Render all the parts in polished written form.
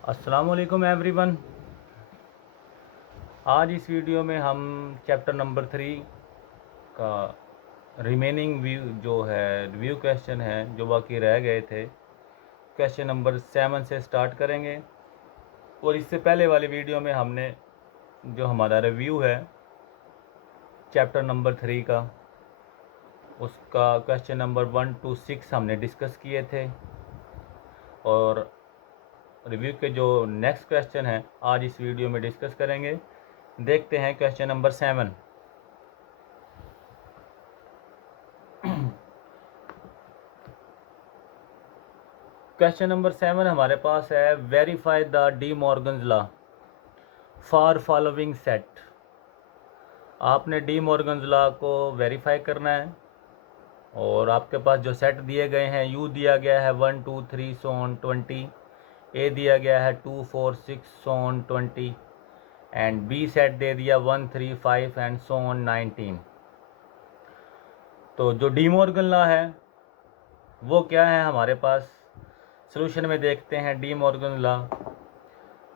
अस्सलामुअलैकुम एवरीवन। आज इस वीडियो में हम चैप्टर नंबर 3 का रिमेनिंग व्यू जो है रिव्यू क्वेश्चन है जो बाकी रह गए थे, क्वेश्चन नंबर 7 से स्टार्ट करेंगे। और इससे पहले वाली वीडियो में हमने जो हमारा रिव्यू है चैप्टर नंबर 3 का, उसका क्वेश्चन नंबर 1 to 6 हमने डिस्कस किए थे। और रिव्यू के जो नेक्स्ट क्वेश्चन है आज इस वीडियो में डिस्कस करेंगे। देखते हैं क्वेश्चन नंबर 7। क्वेश्चन नंबर 7 हमारे पास है, verify the D Morgan's law for following set. आपने डी मॉर्गन्स लॉ को वेरीफाई करना है और आपके पास जो सेट दिए गए हैं, यू दिया गया है 1 2 3 सो ऑन 20, ए दिया गया है 2 4 6 so on 20 and B set दे दिया 1 3 5 एंड सो ऑन 19। तो जो डी मॉर्गन लॉ है वो क्या है हमारे पास, सोल्यूशन में देखते हैं डी मॉर्गन लॉ।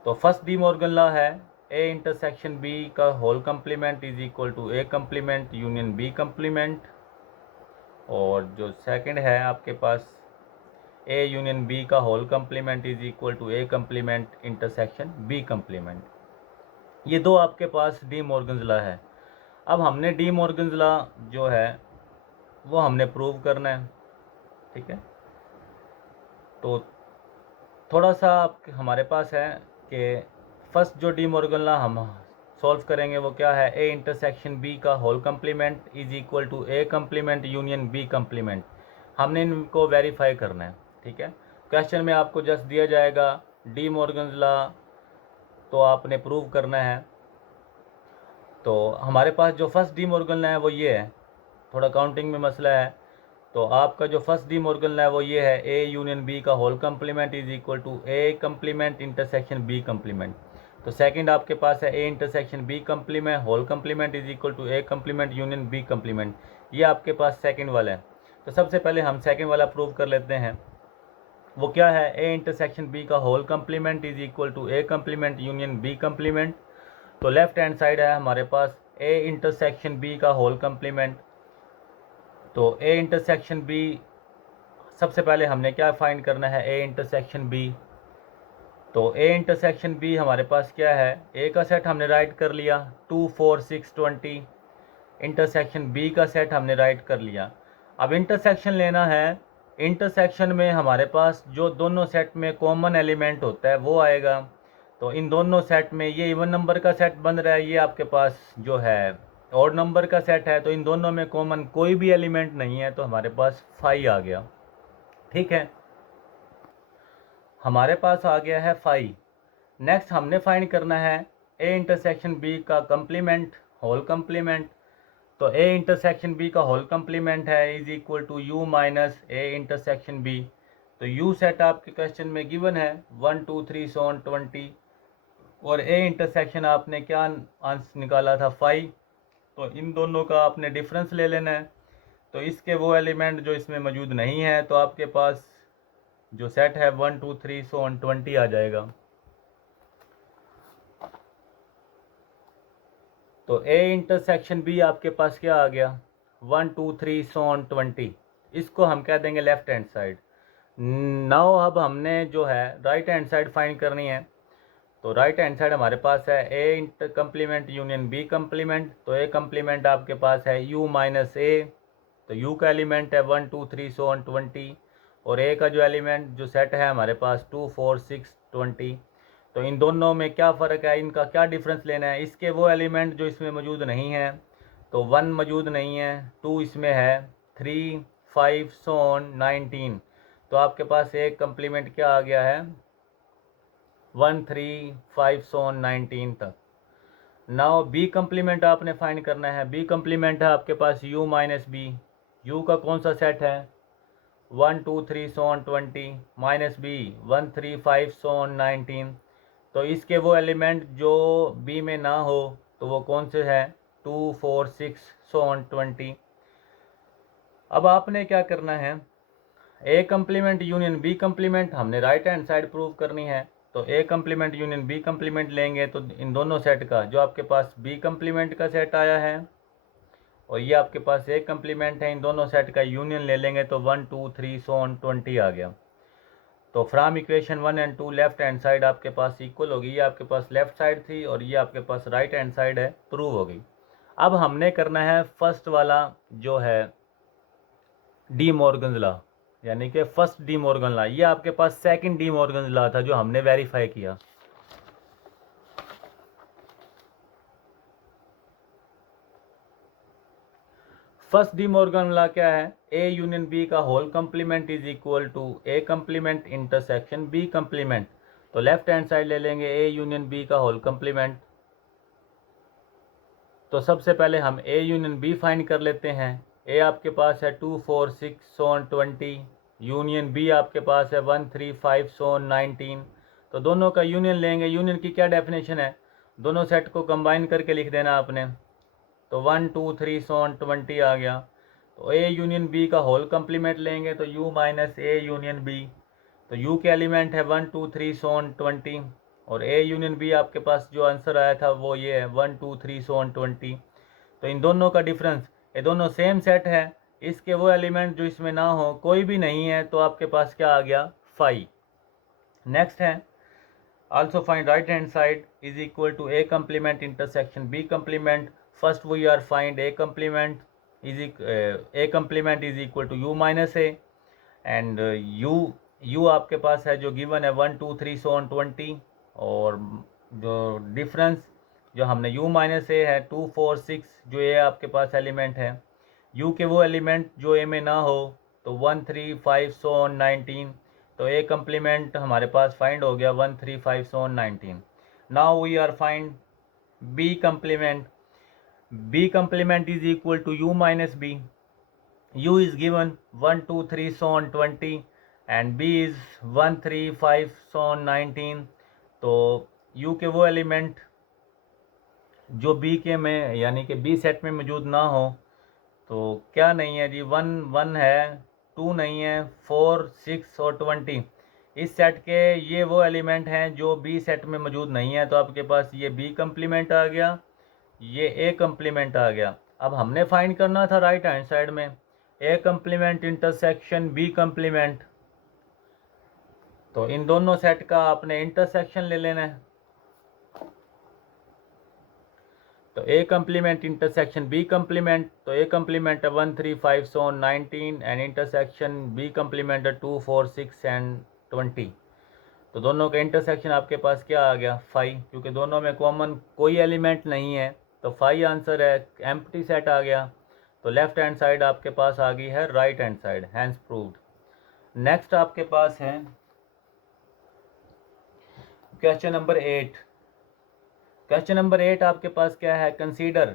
तो फर्स्ट डी मॉर्गन लॉ है, ए इंटरसेक्शन बी का whole complement is equal to A complement union B complement. और जो सेकंड है आपके पास, ए यूनियन बी का whole complement is equal to A complement intersection B complement. ये दो आपके पास डी मॉर्गन्स लॉ है। अब हमने डी मॉर्गन्स लॉ जो है वो हमने प्रूव करना है, ठीक है। तो थोड़ा सा हमारे पास है कि फर्स्ट जो डी मॉर्गन लॉ हम सॉल्व करेंगे वो क्या है, ए इंटरसेक्शन बी का whole complement is equal to A complement union B complement. हमने इनको वेरीफाई करना है, ठीक है। क्वेश्चन में आपको जस्ट दिया जाएगा डी मॉर्गन लॉ, तो आपने प्रूव करना है। तो हमारे पास जो फर्स्ट डी मॉर्गन लॉ है वो ये है, थोड़ा काउंटिंग में मसला है। तो आपका जो फर्स्ट डी मॉर्गन लॉ है वो ये है, ए यूनियन बी का whole complement is equal to A complement intersection B complement. तो सेकंड आपके पास है, A intersection B complement whole complement is equal to A complement union B complement. ये आपके पास सेकंड वाला है। तो सबसे पहले हम सेकंड वाला प्रूव कर लेते हैं। वो क्या है, ए इंटरसेक्शन बी का whole complement is equal to A complement union B complement. तो लेफ्ट हैंड साइड है हमारे पास ए इंटरसेक्शन बी का होल कंप्लीमेंट। तो ए इंटरसेक्शन बी, सबसे पहले हमने क्या फाइंड करना है, ए इंटरसेक्शन बी। तो ए इंटरसेक्शन बी हमारे पास क्या है, ए का सेट हमने राइट कर लिया 2 4 6 20, इंटरसेक्शन बी का सेट हमने राइट कर लिया। अब इंटरसेक्शन लेना है, इंटरसेक्शन में हमारे पास जो दोनों सेट में कॉमन एलिमेंट होता है वो आएगा। तो इन दोनों सेट में ये इवन नंबर का सेट बन रहा है, ये आपके पास जो है ऑड नंबर का सेट है। तो इन दोनों में कॉमन कोई भी एलिमेंट नहीं है, तो हमारे पास 5 आ गया, ठीक है। हमारे पास आ गया है 5। नेक्स्ट हमने फाइंड करना है ए इंटरसेक्शन बी का कंप्लीमेंट होल कंप्लीमेंट। तो ए इंटरसेक्शन बी का होल कंप्लीमेंट है is equal to U minus A intersection B. तो यू सेट आपके क्वेश्चन में गिवन है 1 2 3 सो ऑन 20, और ए इंटरसेक्शन आपने क्या आंसर निकाला था 5। तो इन दोनों का आपने डिफरेंस ले लेना है। तो इसके वो एलिमेंट जो इसमें मौजूद नहीं है, तो आपके पास जो सेट है 1 2 3 सो ऑन 20 आ जाएगा। तो ए इंटरसेक्शन बी आपके पास क्या आ गया, 1 2 3 सो ऑन 20। इसको हम कह देंगे लेफ्ट हैंड साइड। नाउ अब हमने जो है राइट हैंड साइड फाइंड करनी है। तो राइट हैंड साइड हमारे पास है A inter complement union B complement. तो ए कंप्लीमेंट आपके पास है यू माइनस ए। तो यू का एलिमेंट है 1 2 3 सो ऑन 20, और ए का जो एलिमेंट जो सेट है हमारे पास 2 4 6 20। तो इन दोनों में क्या फ़र्क है, इनका क्या डिफरेंस लेना है, इसके वो एलिमेंट जो इसमें मौजूद नहीं है। तो 1 मौजूद नहीं है, 2 इसमें है, 3 5 सो ऑन 19। तो आपके पास एक कंप्लीमेंट क्या आ गया है, 1 3 5 सो ऑन 19 तक। नाउ बी कंप्लीमेंट आपने फाइंड करना है। बी कंप्लीमेंट है आपके पास u माइनस बी। यू का कौन सा सेट है, 1 2 3 so on 20 minus B 1 3 5 so on 19। तो इसके वो एलिमेंट जो बी में ना हो तो वो कौन से हैं, 2 4 6 सो ऑन 20। अब आपने क्या करना है, A complement union B complement हमने राइट हैंड साइड प्रूव करनी है। तो A complement union B complement लेंगे तो इन दोनों सेट का जो आपके पास बी कम्प्लीमेंट का सेट आया है और ये आपके पास ए कम्प्लीमेंट है, इन दोनों सेट का यूनियन ले लेंगे तो 1 2 3 सो ऑन 20 आ गया। तो from equation 1 and 2 left hand side आपके पास इक्वल होगी, ये आपके पास लेफ्ट साइड थी और ये आपके पास राइट हैंड साइड है, प्रूव हो गई। अब हमने करना है फर्स्ट वाला जो है डी मॉर्गन लॉ, यानी कि फर्स्ट डी मॉर्गन लॉ। ये आपके पास सेकंड डी मॉर्गन लॉ था जो हमने वेरीफाई किया। फर्स्ट डी मॉर्गन लॉ क्या है? ए यूनियन बी का whole complement is equal to A complement intersection B complement. तो लेफ्ट हैंड साइड ले लेंगे ए यूनियन बी का होल कंप्लीमेंट। तो सबसे पहले हम ए यूनियन बी फाइंड कर लेते हैं। ए आपके पास है 2 4 6 20, यूनियन बी आपके पास है 1 3 5 19। तो दोनों का यूनियन लेंगे। यूनियन की क्या डेफिनेशन है? दोनों सेट को कंबाइन करके लिख देना आपने। तो 1 2 3 20 आ गया। तो ए यूनियन बी का होल कंप्लीमेंट लेंगे तो U minus A union B. तो यू के एलिमेंट है 1 2 3 20 और ए यूनियन बी आपके पास जो आंसर आया था वो ये है 1 2 3 20। तो इन दोनों का डिफरेंस, ये दोनों सेम सेट है, इसके वो एलिमेंट जो इसमें ना हो कोई भी नहीं है, तो आपके पास क्या आ गया? 5। नेक्स्ट है also find right hand side is equal to a complement intersection b complement. First we are find a complement is equal to u minus a and u आपके पास है जो गिवन है 1 2 3 20 और जो डिफरेंस जो हमने u माइनस ए है 2 4 6 जो ये आपके पास एलिमेंट है। u के वो एलिमेंट जो a में ना हो तो 1 3 5 19। तो ए कम्प्लीमेंट हमारे पास फाइंड हो गया 1 3 5 19। Now we are find B complement. B complement is equal to U minus B. U is given 1 2 3 20 and B is 1 3 5 19। तो यू के वो एलिमेंट जो बी के में यानी कि बी सेट में मौजूद ना हो तो क्या नहीं है जी? 1 1 है, 2 नहीं है, 4 6 और 20। इस सेट के ये वो एलिमेंट हैं जो बी सेट में मौजूद नहीं है। तो आपके पास ये बी कम्प्लीमेंट आ गया, ये ए कम्प्लीमेंट आ गया। अब हमने फाइंड करना था राइट हैंड साइड में A complement intersection B complement. तो इन दोनों सेट का आपने इंटरसेक्शन ले लेना है। तो A complement intersection B complement, तो ए कम्प्लीमेंट है 1 3 5 19 एंड इंटरसेक्शन बी कम्प्लीमेंट है 2 4 6 एंड 20। तो दोनों का इंटरसेक्शन आपके पास क्या आ गया? 5, क्योंकि दोनों में कॉमन कोई एलिमेंट नहीं है तो 5 आंसर है, एम्प्टी सेट आ गया। तो लेफ्ट हैंड साइड आपके पास आ गई है right hand side, hence proved. Next आपके पास है क्वेश्चन नंबर 8। क्वेश्चन नंबर 8 आपके पास क्या है? Consider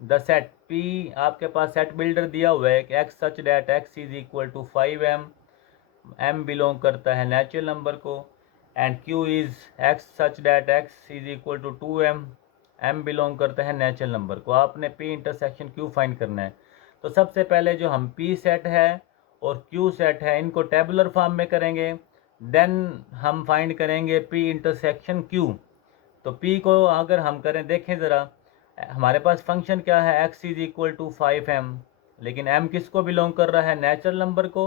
the set P. आपके पास सेट बिल्डर दिया हुआ है कि x such that x is equal to 5m, m belong करता है नेचुरल नंबर को, and q is x such that x is equal to 2m, m belong करता है नेचुरल नंबर को। आपने p इंटरसेक्शन q फाइंड करना है। तो सबसे पहले जो हम p सेट है और q सेट है इनको टेबुलर फॉर्म में करेंगे, देन हम फाइंड करेंगे p इंटरसेक्शन q। तो p को अगर हम करें, देखें ज़रा, हमारे पास फंक्शन क्या है? x is equal to 5m, लेकिन m किसको बिलोंग कर रहा है? नेचुरल नंबर को।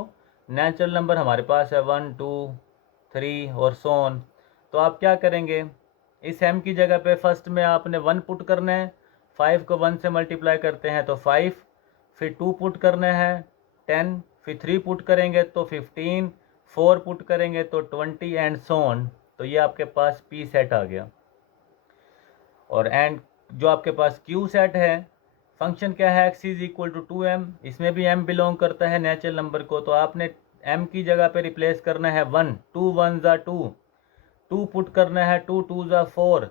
नेचुरल नंबर हमारे पास है 1 2 3 और सो ऑन। तो आप क्या करेंगे? इस m की जगह पे फर्स्ट में आपने 1 पुट करना है, 5 को 1 से मल्टीप्लाई करते हैं तो 5, फिर 2 पुट करना है 10, फिर 3 पुट करेंगे तो 15, 4 पुट करेंगे तो 20 एंड सो ऑन। तो ये आपके पास p सेट आ गया। और एंड जो आपके पास q सेट है, फंक्शन क्या है? x is equal to 2m, इसमें भी m बिलोंग करता है नेचुरल नंबर को। तो आपने m की जगह पे रिप्लेस करना है 1, 2 1 ज़ा 2, 2 पुट करना है 2 2 ज़ा 4,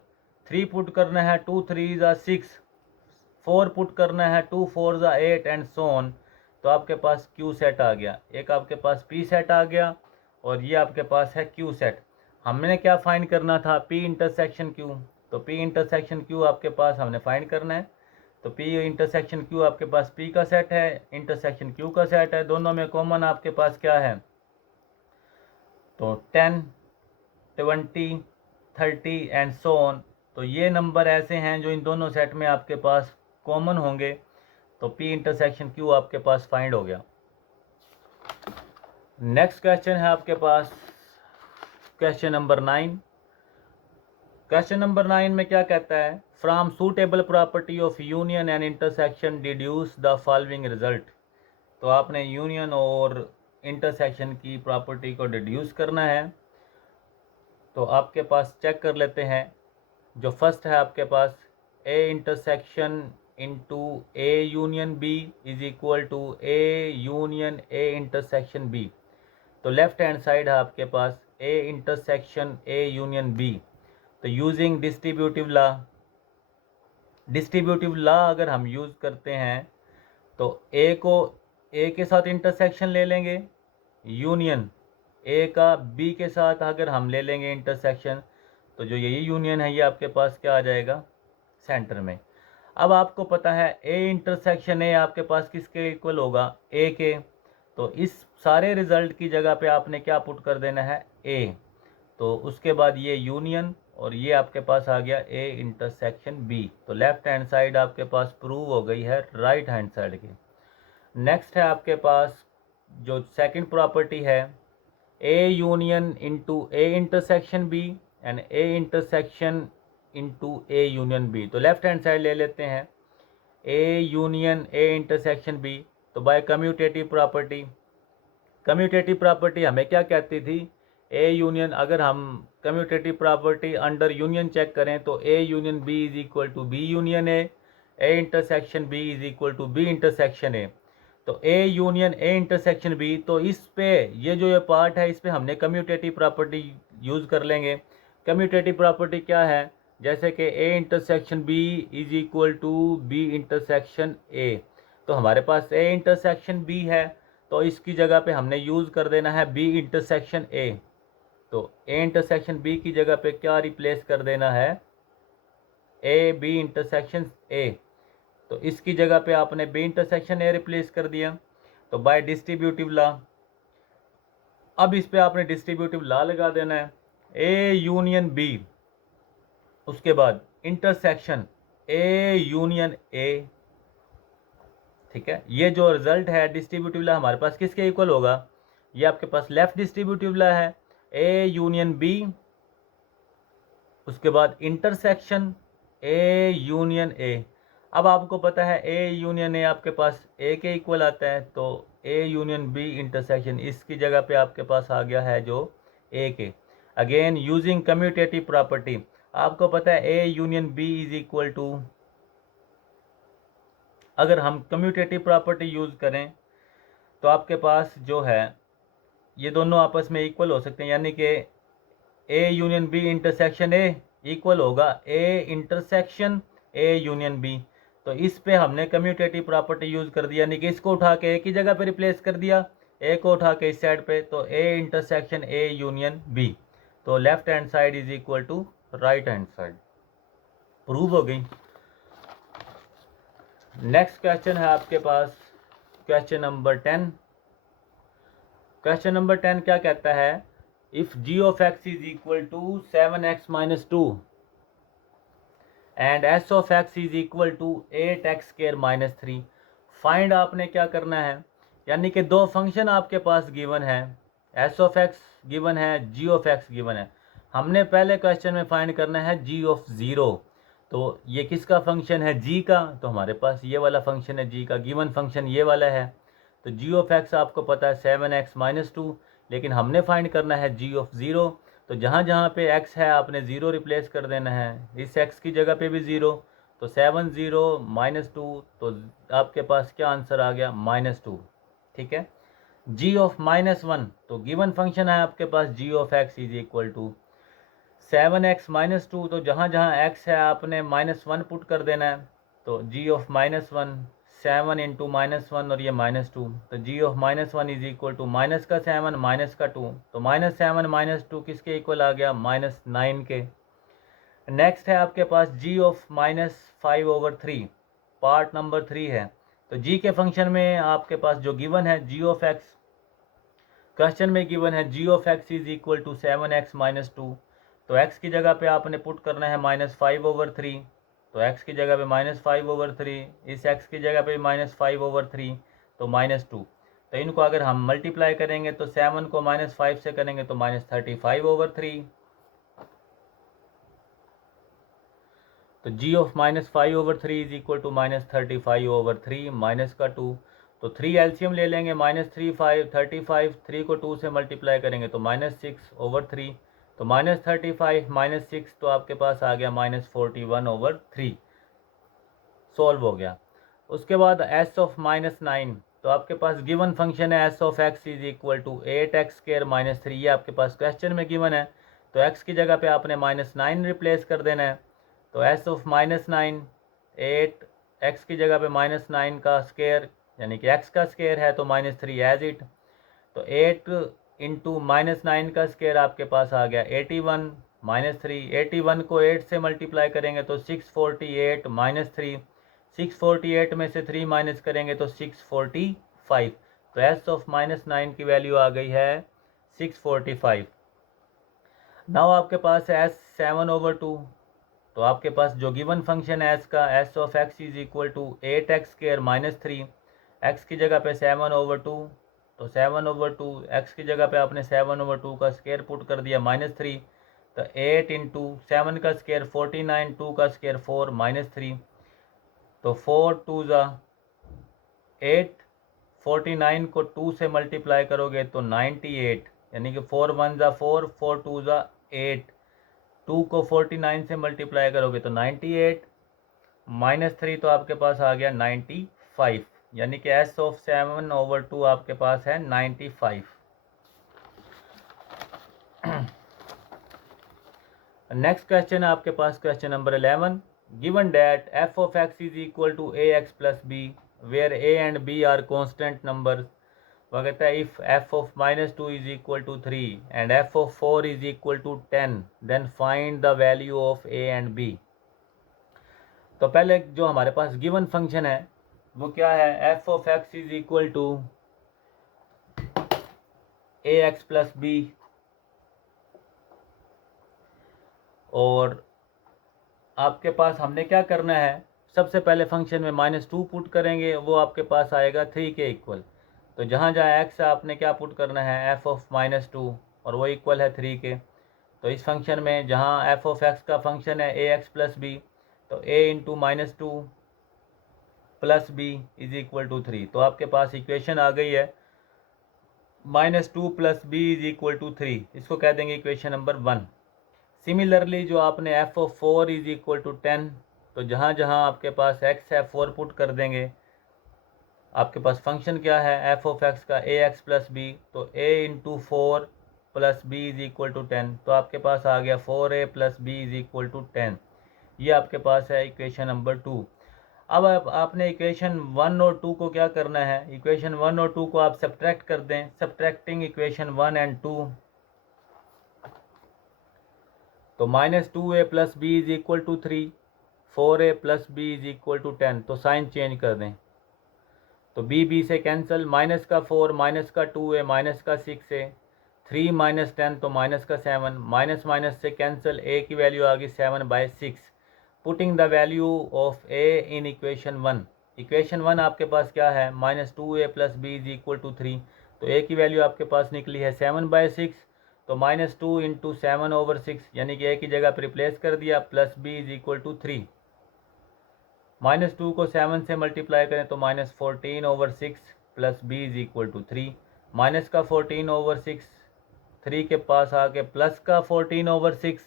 3 पुट करना है 2 3 ज़ा 6, 4 पुट करना है 2 4 ज़ा 8 एंड सो ऑन। तो आपके पास q सेट आ गया। एक आपके पास p सेट आ गया और ये आपके पास है q सेट। हमने क्या फाइंड करना था? p intersection q। तो p इंटरसेक्शन q आपके पास हमने फाइंड करना है। तो p इंटरसेक्शन q आपके पास p का सेट है, इंटरसेक्शन q का सेट है, दोनों में कॉमन आपके पास क्या है? तो 10 20 30 एंड सो ऑन। तो ये नंबर ऐसे हैं जो इन दोनों सेट में आपके पास कॉमन होंगे। तो P इंटरसेक्शन Q आपके पास फाइंड हो गया। नेक्स्ट क्वेश्चन है आपके पास क्वेश्चन नंबर 9। क्वेश्चन नंबर 9 में क्या कहता है, from suitable property of union and intersection deduce the following result. तो आपने यूनियन और इंटरसेक्शन की प्रॉपर्टी को डिड्यूस करना है। तो आपके पास चेक कर लेते हैं। जो फर्स्ट है आपके पास A intersection into A union B is equal to A union A intersection B. तो लेफ्ट हैंड साइड है आपके पास A intersection A union B. तो यूजिंग डिस्ट्रीब्यूटिव लॉ अगर हम यूज़ करते हैं तो ए को ए के साथ इंटरसेक्शन ले लेंगे, यूनियन ए का बी के साथ अगर हम ले लेंगे इंटरसेक्शन, तो जो यही यूनियन है ये आपके पास क्या आ जाएगा, सेंटर में। अब आपको पता है ए इंटरसेक्शन ए आपके पास किसके इक्वल होगा, ए के। तो इस सारे रिजल्ट की जगह पे आपने क्या पुट कर देना है, ए। तो उसके बाद ये यूनियन और ये आपके पास आ गया ए इंटरसेक्शन बी। तो लेफ्ट हैंड साइड आपके पास प्रूव हो गई है राइट हैंड साइड की। नेक्स्ट है आपके पास जो सेकंड प्रॉपर्टी है A union into A intersection B and A intersection into A union B. तो लेफ्ट हैंड साइड ले लेते हैं A union A intersection B. तो बाय कम्यूटेटिव प्रॉपर्टी हमें क्या कहती थी, ए यूनियन, अगर हम commutative property under union check करें तो A union B is equal to B union A intersection B is equal to B intersection A. तो A union A intersection B, तो इस पे ये जो ये पार्ट है इस पे हमने कम्यूटेटिव प्रॉपर्टी यूज़ कर लेंगे। कम्यूटेटिव प्रॉपर्टी क्या है, जैसे कि A intersection B is equal to B intersection A. तो हमारे पास ए इंटरसेक्शन बी है तो इसकी जगह पे हमने यूज़ कर देना है बी इंटरसेक्शन ए। तो ए इंटरसेक्शन बी की जगह पे क्या रिप्लेस कर देना है, ए बी इंटरसेक्शन ए। तो इसकी जगह पे आपने बी इंटरसेक्शन ए रिप्लेस कर दिया। तो बाय डिस्ट्रीब्यूटिव लॉ, अब इस पे आपने डिस्ट्रीब्यूटिव लॉ लगा देना है ए यूनियन बी, उसके बाद इंटरसेक्शन ए यूनियन ए। ठीक है, ये जो रिजल्ट है डिस्ट्रीब्यूटिव लॉ हमारे पास किसके इक्वल होगा, ये आपके पास लेफ्ट डिस्ट्रीब्यूटिव लॉ है ए यूनियन बी, उसके बाद इंटरसेक्शन ए यूनियन ए। अब आपको पता है ए यूनियन ए आपके पास ए के इक्वल आता है, तो ए यूनियन बी इंटरसेक्शन इसकी जगह पे आपके पास आ गया है जो ए के। अगेन यूजिंग कम्यूटेटिव प्रॉपर्टी, आपको पता है A union B is equal to, अगर हम कम्यूटेटिव प्रॉपर्टी यूज़ करें तो आपके पास जो है ये दोनों आपस में इक्वल हो सकते हैं, यानी कि A union B intersection A equal होगा A intersection A union B. तो इस पे हमने कम्यूटेटिव प्रॉपर्टी यूज़ कर दिया, यानी कि इसको उठा के ए की जगह पे रिप्लेस कर दिया, ए को उठा के इस साइड पे, तो A intersection A union B. तो left hand side is equal to right hand side, prove हो गई। नेक्स्ट क्वेश्चन है आपके पास क्वेश्चन नंबर 10। क्वेश्चन नंबर 10 क्या कहता है, if g of x is equal to 7x minus 2 and s of x is equal to 8x square minus 3, find आपने क्या करना है, यानी कि दो फंक्शन आपके पास गिवन है, s of x गिवन है, g of x गिवन है। हमने पहले क्वेश्चन में फाइंड करना है g of 0। तो ये किसका फंक्शन है, g का, तो हमारे पास ये वाला फंक्शन है g का, गिवन फंक्शन ये वाला है। तो g of x आपको पता है 7x माइनस 2, लेकिन हमने फाइंड करना है g of 0। तो जहाँ जहाँ पे x है आपने 0 रिप्लेस कर देना है, इस x की जगह पे भी 0। तो 7 0 माइनस 2, तो आपके पास क्या आंसर आ गया, -2। ठीक है, g of -1, तो गिवन फंक्शन है आपके पास g of x is equal to 7x minus 2। तो जहाँ जहाँ x है आपने -1 पुट कर देना है। तो g of -1 7 इंटू -1 और ये -2, तो g of -1 is equal to minus का 7 माइनस का 2, तो -7 -2 किसके इक्वल आ गया, -9 के। नेक्स्ट है आपके पास g of -5/3, पार्ट नंबर 3 है। तो g के फंक्शन में आपके पास जो गिवन है g of x, क्वेश्चन में गिवन है g of x is equal to 7x minus 2। तो x की जगह पे आपने पुट करना है -5/3, तो x की जगह पे -5/3, इस x की जगह पे -5/3, तो -2। तो इनको अगर हम मल्टीप्लाई करेंगे तो 7 को -5 से करेंगे तो -35/3। तो g of -5/3 is equal to -35/3 minus का 2। तो 3 एलसीएम ले लेंगे, -35 3 को 2 से मल्टीप्लाई करेंगे तो -6/3। तो -35 -6 तो आपके पास आ गया -41/3, सॉल्व हो गया। उसके बाद s ऑफ -9, तो आपके पास गिवन फंक्शन है s of x is equal to 8x² -3, ये आपके पास क्वेश्चन में गिवन है। तो x की जगह पे आपने -9 रिप्लेस कर देना है। तो s ऑफ -9 8, x की जगह पे -9 का स्क्वायर यानी कि x का स्क्वायर है तो -3 एज इट। तो 8 इंटू -9 का स्क्वायर आपके पास आ गया 81 -3। 81 को 8 से मल्टीप्लाई करेंगे तो 648 -3, 648 में से 3 माइनस करेंगे तो 645। तो s ऑफ -9 की वैल्यू आ गई है 645। नाउ आपके पास है s 7/2। तो आपके पास जो गिवन फंक्शन है s का, s of x is equal to 8x² -3, x की जगह पे 7/2, तो 7/2 x की जगह पे आपने 7/2 का स्क्वायर पुट कर दिया -3। तो 8 इंटू 7 का स्क्वायर 49, 2 का स्क्वायर 4 -3, तो 4 2 ज़ा 8, 49 को 2 से मल्टीप्लाई करोगे तो 98, यानी कि 4 1 ज़ा 4, 4 2 ज़ा 8, 2 को 49 से मल्टीप्लाई करोगे तो 98 -3, तो आपके पास आ गया 95, यानी कि s ऑफ 7/2 आपके पास है 95। नेक्स्ट क्वेश्चन है आपके पास question number 11। Given that f of x is equal to ax plus b where a and b are constant number. वह कहता है इफ f of -2 is equal to 3 and f of 4 is equal to 10 then find the value of a and b। तो पहले जो हमारे पास given function है वो क्या है, f of x is equal to ax plus b, और आपके पास हमने क्या करना है, सबसे पहले फंक्शन में -2 पुट करेंगे, वो आपके पास आएगा 3 के इक्वल। तो जहाँ जहाँ x है आपने क्या पुट करना है, f ऑफ -2, और वो इक्वल है 3 के। तो इस फंक्शन में जहाँ f ऑफ x का फंक्शन है ax प्लस b, तो a into -2 plus b is equal to 3। तो आपके पास इक्वेशन आ गई है -2 plus b is equal to 3, इसको कह देंगे इक्वेशन नंबर 1। सिमिलरली जो आपने f of 4 is equal to 10, तो जहाँ जहाँ आपके पास x है 4 पुट कर देंगे। आपके पास फंक्शन क्या है f ऑफ x का ax प्लस b, तो a into 4 plus b is equal to 10, तो आपके पास आ गया 4a plus b is equal to 10। ये आपके पास है इक्वेशन नंबर 2। अब आपने इक्वेशन 1 और 2 को क्या करना है, इक्वेशन 1 और 2 को आप सब्ट्रैक्ट कर दें। सब्ट्रैक्टिंग इक्वेशन 1 एंड 2, तो -2a plus b is equal to 3, 4a plus b is equal to 10, तो साइन चेंज कर दें। तो b से कैंसिल, माइनस का 4 माइनस का 2a माइनस का 6a, 3 माइनस 10 तो माइनस का 7, माइनस माइनस से कैंसिल, a की वैल्यू आ गई 7/6। Putting the value of a in equation 1। Equation 1 आपके पास क्या है, -2a plus b is equal to 3, तो a की वैल्यू आपके पास निकली है 7/6। तो -2 इंटू 7/6, यानी कि a की जगह पर रिप्लेस कर दिया, plus b is equal to 3। -2 को 7 से मल्टीप्लाई करें तो -14/6 plus b is equal to 3। Minus का 14/6 3 के पास आके प्लस का 14/6,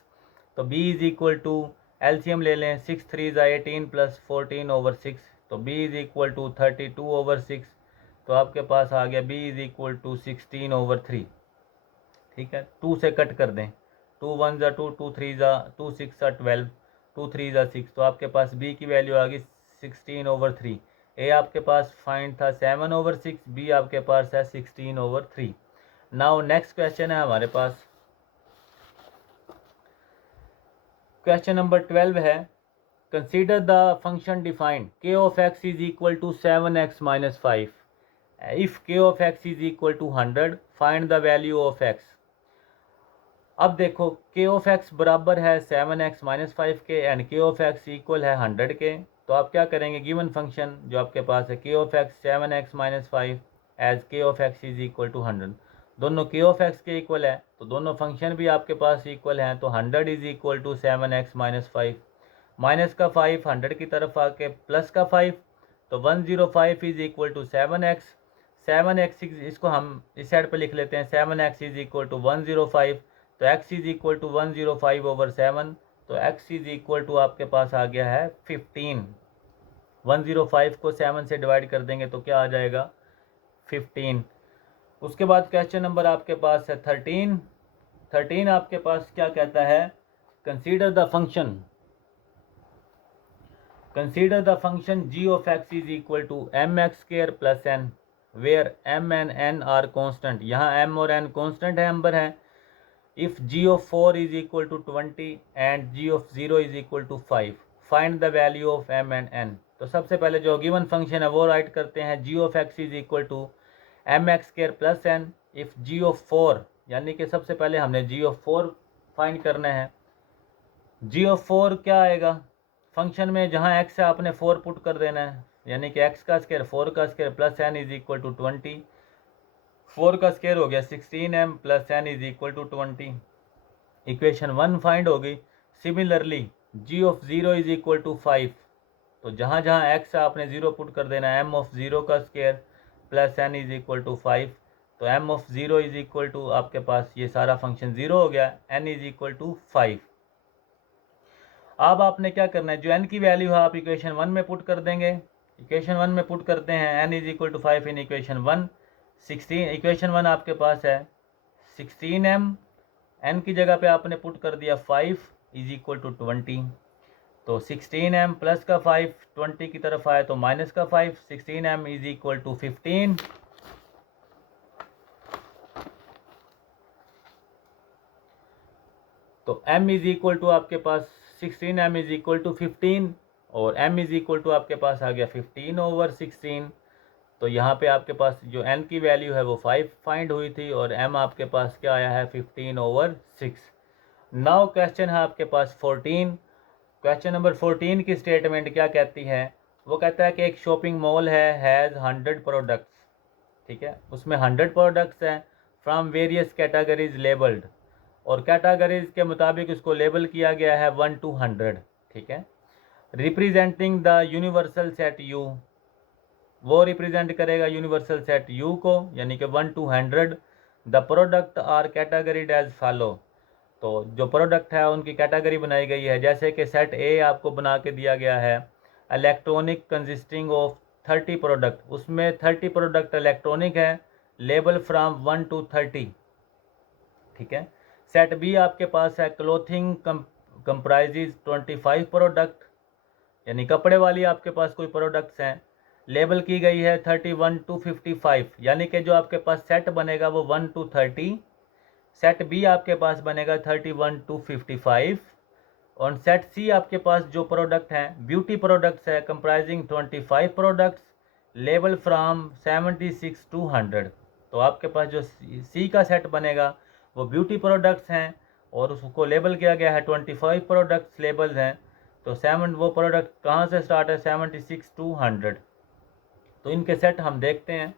तो b is equal to, LCM ले लें, 6 3 ज़ा 18 प्लस 14/6, तो b इज इक्वल टू 32/6। तो आपके पास आ गया b इज इक्वल टू 16/3। ठीक है, 2 से कट कर दें, 2 1 ज़ा 2, 2 3 ज़ा 2, 6 ज़ा 12, 2 3 ज़ा 6, तो आपके पास b की वैल्यू आ गई 16/3। a आपके पास फाइंड था 7/6, b आपके पास है 16/3। नाउ नेक्स्ट क्वेश्चन है हमारे पास, क्वेश्चन नंबर 12 है, consider the function defined k of x is equal to 7x minus 5। If k of x is equal to 100 find the value of x। अब देखो के ऑफ एक्स बराबर है 7x minus 5 के and के of x equal है 100 के। तो आप क्या करेंगे, गिवन फंक्शन जो आपके पास है K of X 7x minus 5 as K of X is equal to 100, दोनों के ऑफ एक्स के इक्वल है तो दोनों फंक्शन भी आपके पास इक्वल हैं। तो 100 is equal to 7x minus 5, minus का 5 100 की तरफ आके प्लस का 5, तो 105 is equal to 7x। 7x इसको हम इस साइड पे लिख लेते हैं, 7x इज इक्वल टू 105, तो x is equal to 105 over 7, तो x इज इक्वल टू आपके पास आ गया है 15। 105 को 7 से डिवाइड कर देंगे तो क्या आ जाएगा 15। उसके बाद क्वेश्चन नंबर आपके पास है 13। 13 आपके पास क्या कहता है, consider the function g of x is equal to mx square plus n where m and n are constant। यहाँ m और n constant है, नंबर है। if g of 4 is equal to 20 and g of 0 is equal to 5 find the value of m and n। तो सबसे पहले जो given function है वो राइट करते हैं, g of x is equal to mx square plus n if g of 4, यानी कि सबसे पहले हमने g of 4 फाइंड करना है। g of 4 क्या आएगा, फंक्शन में जहाँ x है आपने 4 पुट कर देना है, यानी कि x का स्क्वायर 4 का square plus n is equal to 20। 4 का स्क्वायर हो गया 16m plus n is equal to 20। Equation 1 find हो गई। Similarly g of 0 is equal to 5, तो जहाँ जहाँ x है आपने 0 पुट कर देना है, m ऑफ 0 का square plus n is equal to 5, तो m of 0 is equal to आपके पास ये सारा फंक्शन 0 हो गया, n इज इक्वल टू 5। अब आपने क्या करना है, जो n की वैल्यू है आप इक्वेशन 1 में पुट कर देंगे। इक्वेशन 1 में पुट करते हैं n is equal to 5 in equation 1। 16 equation 1 आपके पास है 16m, n की जगह पे आपने पुट कर दिया 5 इज इक्वल टू 20, तो 16m प्लस का 5 20 की तरफ आए तो माइनस का 5, 16m इज इक्वल टू 15। तो m इज इक्वल टू आपके पास 16m इज इक्वल टू 15 और m इज इक्वल टू आपके पास आ गया 15 ओवर 16। तो यहाँ पे आपके पास जो n की वैल्यू है वो 5 फाइंड हुई थी और m आपके पास क्या आया है 15 ओवर 6। नाउ क्वेश्चन है आपके पास 14। क्वेश्चन नंबर 14 की स्टेटमेंट क्या कहती है, वो कहता है कि एक शॉपिंग मॉल है, हैज़ 100 प्रोडक्ट्स, ठीक है, उसमें 100 प्रोडक्ट्स हैं फ्रॉम वेरियस कैटेगरीज लेबल्ड, और कैटेगरीज के मुताबिक उसको लेबल किया गया है 1 to 100, ठीक है। Representing the universal set u, वो रिप्रेजेंट करेगा यूनिवर्सल सेट u को, यानी कि 1 to 100। The product are categorized as follow, तो जो प्रोडक्ट है उनकी कैटेगरी बनाई गई है, जैसे कि सेट ए आपको बना के दिया गया है इलेक्ट्रॉनिक कंसिस्टिंग ऑफ 30 प्रोडक्ट, उसमें 30 प्रोडक्ट इलेक्ट्रॉनिक है, लेबल फ्राम 1 to 30, ठीक है। सेट बी आपके पास है क्लोथिंग कंप्राइजेज 25 प्रोडक्ट, यानी कपड़े वाली आपके पास कोई प्रोडक्ट्स हैं, लेबल की गई है 31 to 55, यानी कि जो आपके पास सेट बनेगा वो 1 to 30, सेट बी आपके पास बनेगा 31 to 55, और सेट सी आपके पास जो प्रोडक्ट हैं ब्यूटी प्रोडक्ट्स है comprising 25 products, label from 76 to 100। तो आपके पास जो सी का सेट बनेगा वो ब्यूटी प्रोडक्ट्स हैं और उसको लेबल किया गया है 25 प्रोडक्ट्स लेबल्स हैं, तो 7 वो प्रोडक्ट कहाँ से स्टार्ट है 76 to 100। तो इनके सेट हम देखते हैं।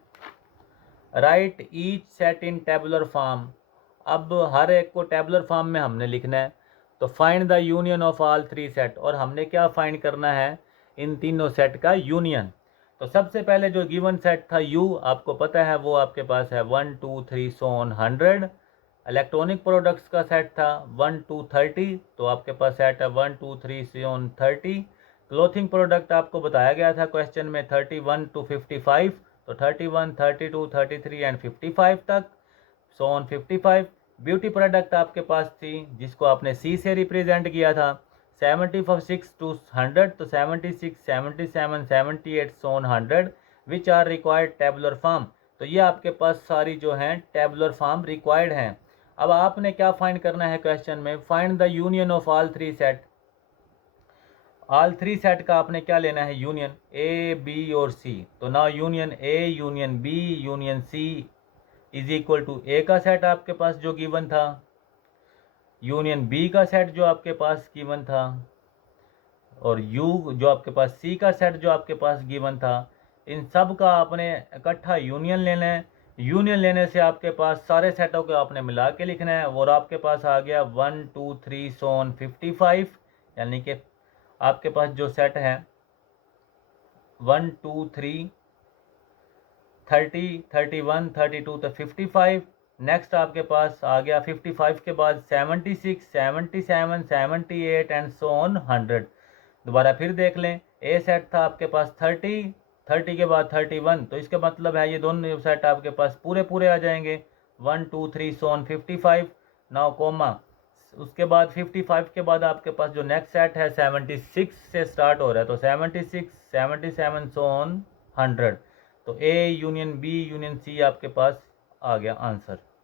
राइट ईच सेट इन टेबुलर फॉर्म, अब हर एक को टेबुलर फॉर्म में हमने लिखना है। तो find the union of all 3 set, और हमने क्या फाइंड करना है, इन तीनों सेट का यूनियन। तो सबसे पहले जो गिवन सेट था u आपको पता है वो आपके पास है 1 2 3 so on 100। इलेक्ट्रॉनिक प्रोडक्ट्स का सेट था 1 to 30, तो आपके पास सेट है 1 2 3 so on 30। क्लोथिंग प्रोडक्ट आपको बताया गया था क्वेश्चन में 31 to 55, तो 31 32 33 एंड 55 तक, so on 55। ब्यूटी प्रोडक्ट आपके पास थी जिसको आपने सी से रिप्रेजेंट किया था 76 to 100, तो 76 77 78 so on 100 which are required tabular form. तो ये आपके पास सारी जो हैं टेबुलर फॉर्म रिक्वायर्ड हैं। अब आपने क्या फाइंड करना है क्वेश्चन में, find the union of all 3 set. All 3 set का आपने क्या लेना है यूनियन, ए बी और सी। तो ना union A union B union C is equal to A का सेट आपके पास जो गिवन था यूनियन बी का सेट जो आपके पास गिवन था, और यू जो आपके पास सी का सेट जो आपके पास गिवन था, इन सब का आपने इकट्ठा यूनियन लेना है। यूनियन लेने से आपके पास सारे सेटों को आपने मिला के लिखना है, और आपके पास आ गया 1 2 3 सोन 55, यानी कि आपके पास जो सेट है 1 2 3 30 31 32 तो 55। नेक्स्ट आपके पास आ गया 55 के बाद 76 77 78 एंड सो ऑन 100। दोबारा फिर देख लें, ए सेट था आपके पास 30 के बाद 31, तो इसका मतलब है ये दोनों सेट आपके पास पूरे पूरे आ जाएंगे, 1 2 3 सोन 55। नाउ कोमा, उसके बाद 55 के बाद आपके पास जो नेक्स्ट सेट है 76 से स्टार्ट हो रहा है, तो 76 77 सोन 100। तो A union B union C आपके पास आ गया आंसर।